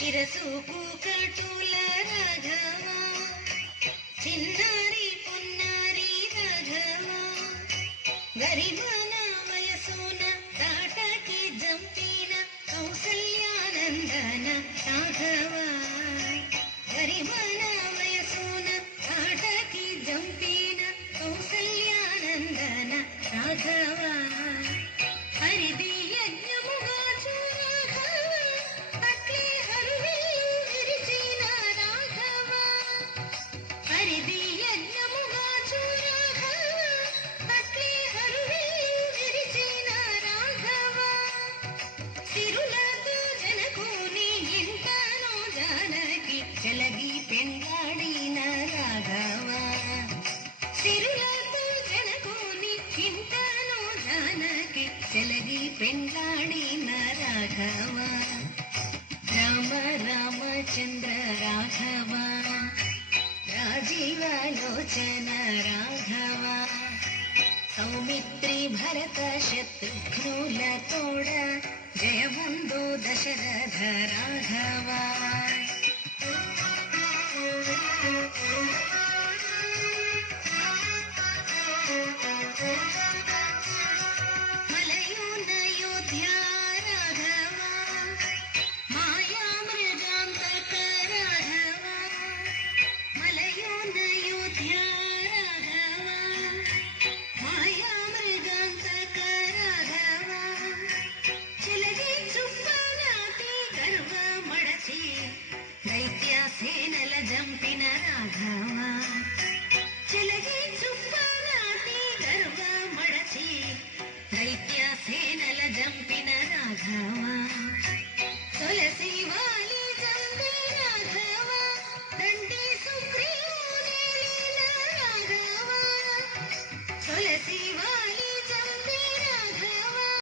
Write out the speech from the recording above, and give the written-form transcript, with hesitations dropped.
శిరసూపు కటుల రాఘవ చిన్నారి పొన్నారి రాఘవ గరిమన వయసున తాటకి జంపిన కౌసల్యానందన రాఘవ గరిమన వయసున తాటకి జంపిన కౌసల్యానందన రాఘవ హరిది యజ్ఞముగా చూరాఘవ అట్లే హరువిల్లు విరిచిన రాఘవ హరిది యజ్ఞముగా చూరాఘవ అట్లే హరువిల్లు విరిచిన రాఘవ సిరులతో జనకుని ఇంటను జానకి చెలగి పెండాడిన రాఘవ సిరులతో జనకుని ఇంటను జానకి చెలగి పెండాడిన రాఘవ రామ రామచంద్ర రాఘవ రాజీవలోచన రాఘవ సౌమిత్రి భరత శత్రుఘ్నుల తోడ జయబంధు దశరథ రాఘవ